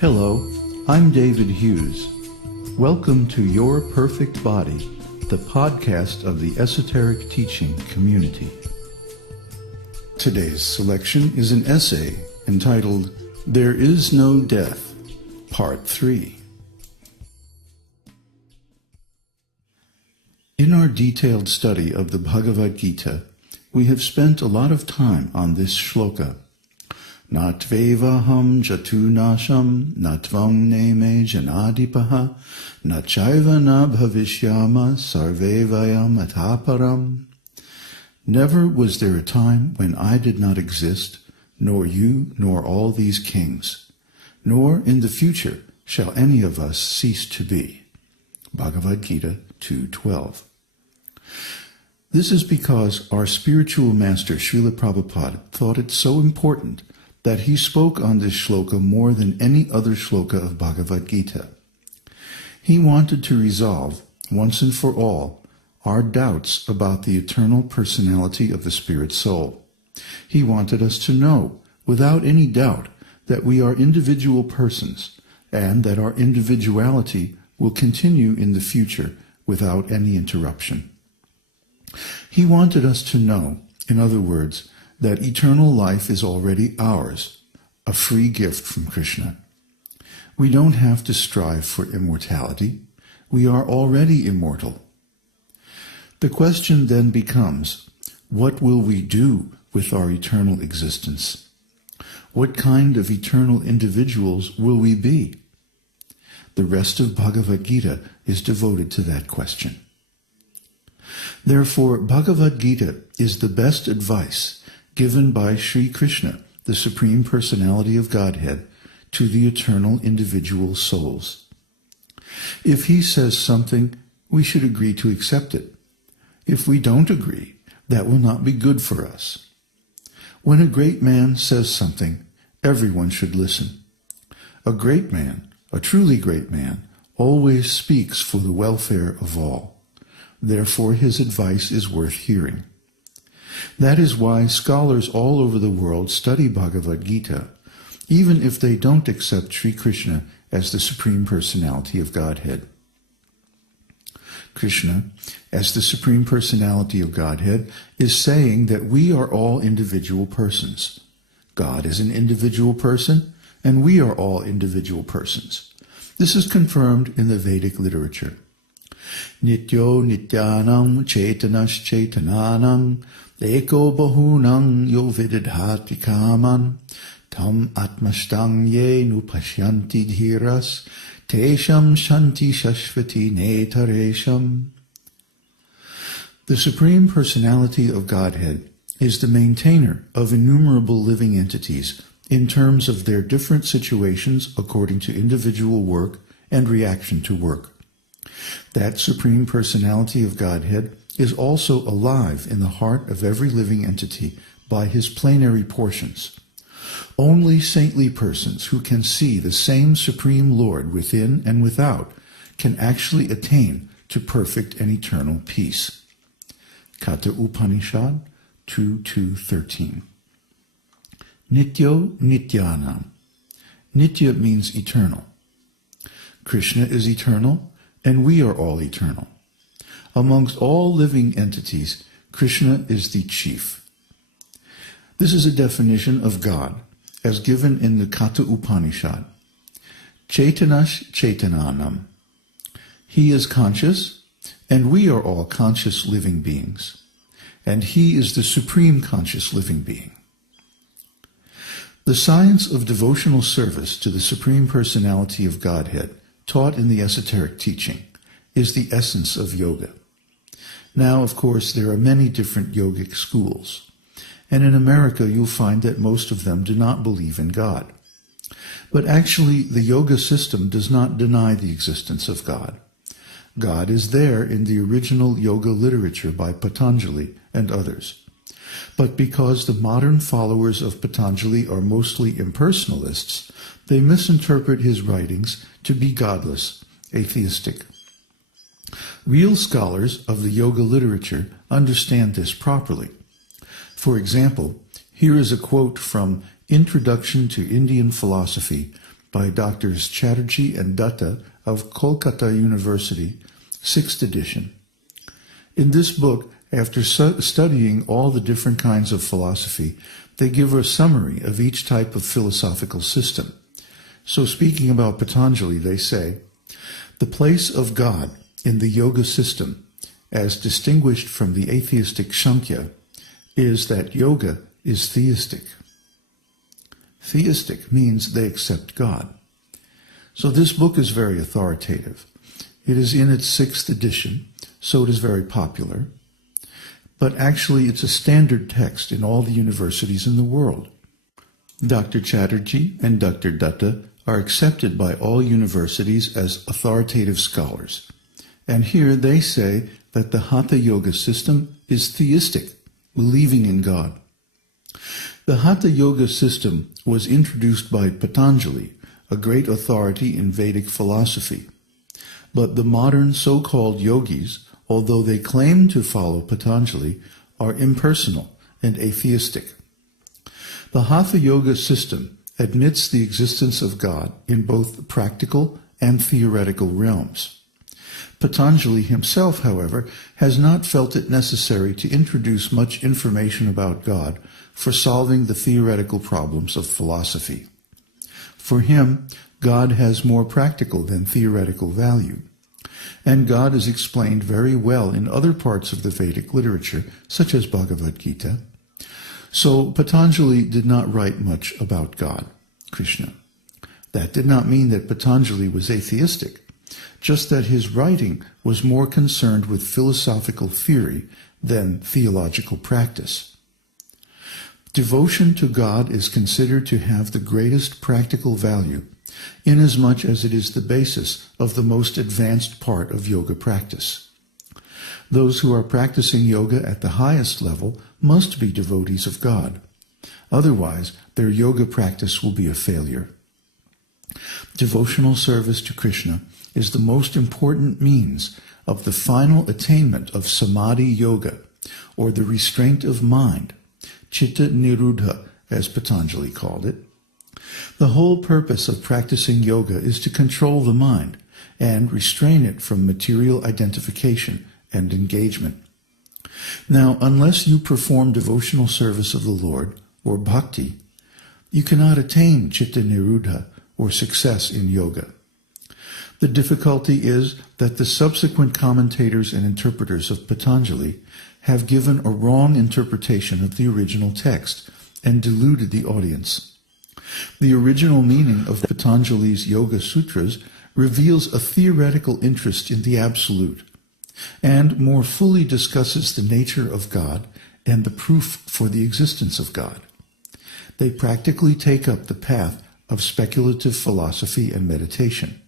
Hello, I'm David Hughes. Welcome to Your Perfect Body, the podcast of the Esoteric Teaching Community. Today's selection is an essay entitled, There Is No Death, Part 3. In our detailed study of the Bhagavad-gītā, we have spent a lot of time on this sloka. Evaham jatu nasam, tvam neme janadhipah, caiva bhavisyamah, sarve vayam atah param. Never was there a time when I did not exist, nor you, nor all these kings, nor in the future shall any of us cease to be. Bhagavad-gītā 2:12. This is because our spiritual master Srila Prabhupada thought it so important that he spoke on this shloka more than any other shloka of Bhagavad-gītā. He wanted to resolve, once and for all, our doubts about the eternal personality of the spirit soul. He wanted us to know, without any doubt, that we are individual persons, and that our individuality will continue in the future without any interruption. He wanted us to know, in other words, that eternal life is already ours, a free gift from Krishna. We don't have to strive for immortality. We are already immortal. The question then becomes, what will we do with our eternal existence? What kind of eternal individuals will we be? The rest of Bhagavad-gītā is devoted to that question. Therefore, Bhagavad-gītā is the best advice given by Sri Krishna, the Supreme Personality of Godhead, to the eternal individual souls. If he says something, we should agree to accept it. If we don't agree, that will not be good for us. When a great man says something, everyone should listen. A great man, a truly great man, always speaks for the welfare of all. Therefore, his advice is worth hearing. That is why scholars all over the world study Bhagavad-gītā, even if they don't accept Sri Krishna as the Supreme Personality of Godhead. Krishna, as the Supreme Personality of Godhead, is saying that we are all individual persons. God is an individual person, and we are all individual persons. This is confirmed in the Vedic literature. Nityo nityanam chaitanas chaitananam eko bahunang yo vididhati kaman tam atmashtang ye nupashyanti dhiras tesham shanti shashvati netaresham. The Supreme Personality of Godhead is the maintainer of innumerable living entities in terms of their different situations according to individual work and reaction to work. That Supreme Personality of Godhead is also alive in the heart of every living entity by his plenary portions. Only saintly persons who can see the same Supreme Lord within and without can actually attain to perfect and eternal peace. Katha Upanishad 2:13. Nityo Nityanam. Nitya means eternal. Krishna is eternal, and we are all eternal. Amongst all living entities, Krishna is the chief. This is a definition of God, as given in the Katha Upanishad. Chaitanas Chaitananam. He is conscious, and we are all conscious living beings. And he is the supreme conscious living being. The science of devotional service to the Supreme Personality of Godhead, taught in the esoteric teaching, is the essence of yoga. Now, of course, there are many different yogic schools, and in America you'll find that most of them do not believe in God. But actually, the yoga system does not deny the existence of God. God is there in the original yoga literature by Patanjali and others. But because the modern followers of Patanjali are mostly impersonalists, they misinterpret his writings to be godless, atheistic. Real scholars of the yoga literature understand this properly. For example, here is a quote from Introduction to Indian Philosophy by Drs. Chatterjee and Dutta of Kolkata University, 6th edition. In this book, after studying all the different kinds of philosophy, they give a summary of each type of philosophical system. So speaking about Patanjali, they say, the place of God in the yoga system, as distinguished from the atheistic Sankhya, is that yoga is theistic. Theistic means they accept God. So this book is very authoritative. It is in its 6th edition, so it is very popular. But actually it's a standard text in all the universities in the world. Dr. Chatterjee and Dr. Dutta are accepted by all universities as authoritative scholars. And here they say that the Hatha Yoga system is theistic, believing in God. The Hatha Yoga system was introduced by Patanjali, a great authority in Vedic philosophy. But the modern so-called yogis, although they claim to follow Patanjali, are impersonal and atheistic. The Hatha Yoga system admits the existence of God in both practical and theoretical realms. Patanjali himself, however, has not felt it necessary to introduce much information about God for solving the theoretical problems of philosophy. For him, God has more practical than theoretical value. And God is explained very well in other parts of the Vedic literature, such as Bhagavad-gītā. So Patanjali did not write much about God, Krishna. That did not mean that Patanjali was atheistic, just that his writing was more concerned with philosophical theory than theological practice. Devotion to God is considered to have the greatest practical value, inasmuch as it is the basis of the most advanced part of yoga practice. Those who are practicing yoga at the highest level must be devotees of God. Otherwise, their yoga practice will be a failure. Devotional service to Krishna is the most important means of the final attainment of samadhi yoga, or the restraint of mind, chitta niruddha, as Patanjali called it. The whole purpose of practicing yoga is to control the mind and restrain it from material identification and engagement. Now, unless you perform devotional service of the Lord, or bhakti, you cannot attain chitta niruddha, or success in yoga. The difficulty is that the subsequent commentators and interpreters of Patanjali have given a wrong interpretation of the original text and deluded the audience. The original meaning of Patanjali's Yoga Sutras reveals a theoretical interest in the Absolute, and more fully discusses the nature of God and the proof for the existence of God. They practically take up the path of speculative philosophy and meditation.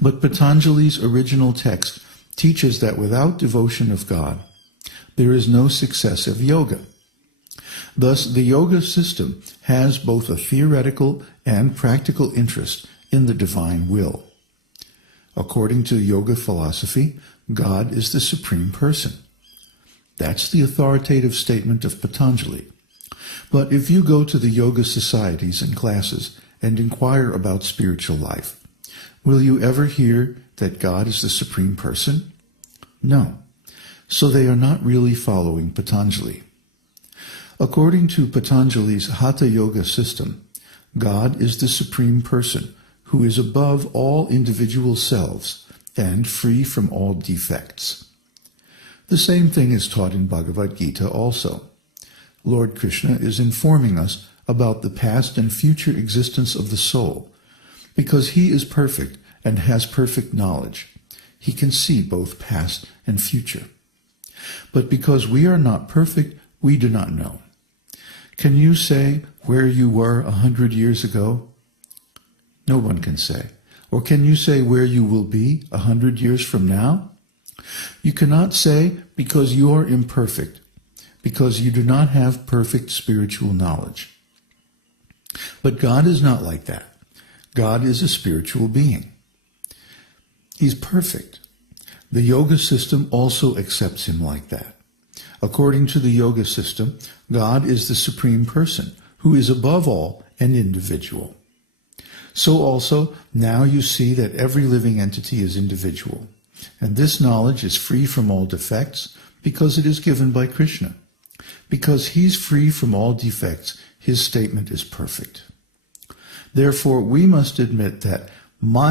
But Patanjali's original text teaches that without devotion of God, there is no success of yoga. Thus, the yoga system has both a theoretical and practical interest in the divine will. According to yoga philosophy, God is the supreme person. That's the authoritative statement of Patanjali. But if you go to the yoga societies and classes and inquire about spiritual life, will you ever hear that God is the supreme person? No. So they are not really following Patanjali. According to Patanjali's Hatha Yoga system, God is the supreme person who is above all individual selves and free from all defects. The same thing is taught in Bhagavad-gītā also. Lord Krishna is informing us about the past and future existence of the soul, because he is perfect and has perfect knowledge. He can see both past and future. But because we are not perfect, we do not know. Can you say where you were 100 years ago? No one can say. Or can you say where you will be 100 years from now? You cannot say because you are imperfect, because you do not have perfect spiritual knowledge. But God is not like that. God is a spiritual being. He's perfect. The yoga system also accepts him like that. According to the yoga system, God is the supreme person, who is above all an individual. So also, now you see that every living entity is individual. And this knowledge is free from all defects because it is given by Krishna. Because he's free from all defects, his statement is perfect. Therefore, we must admit that my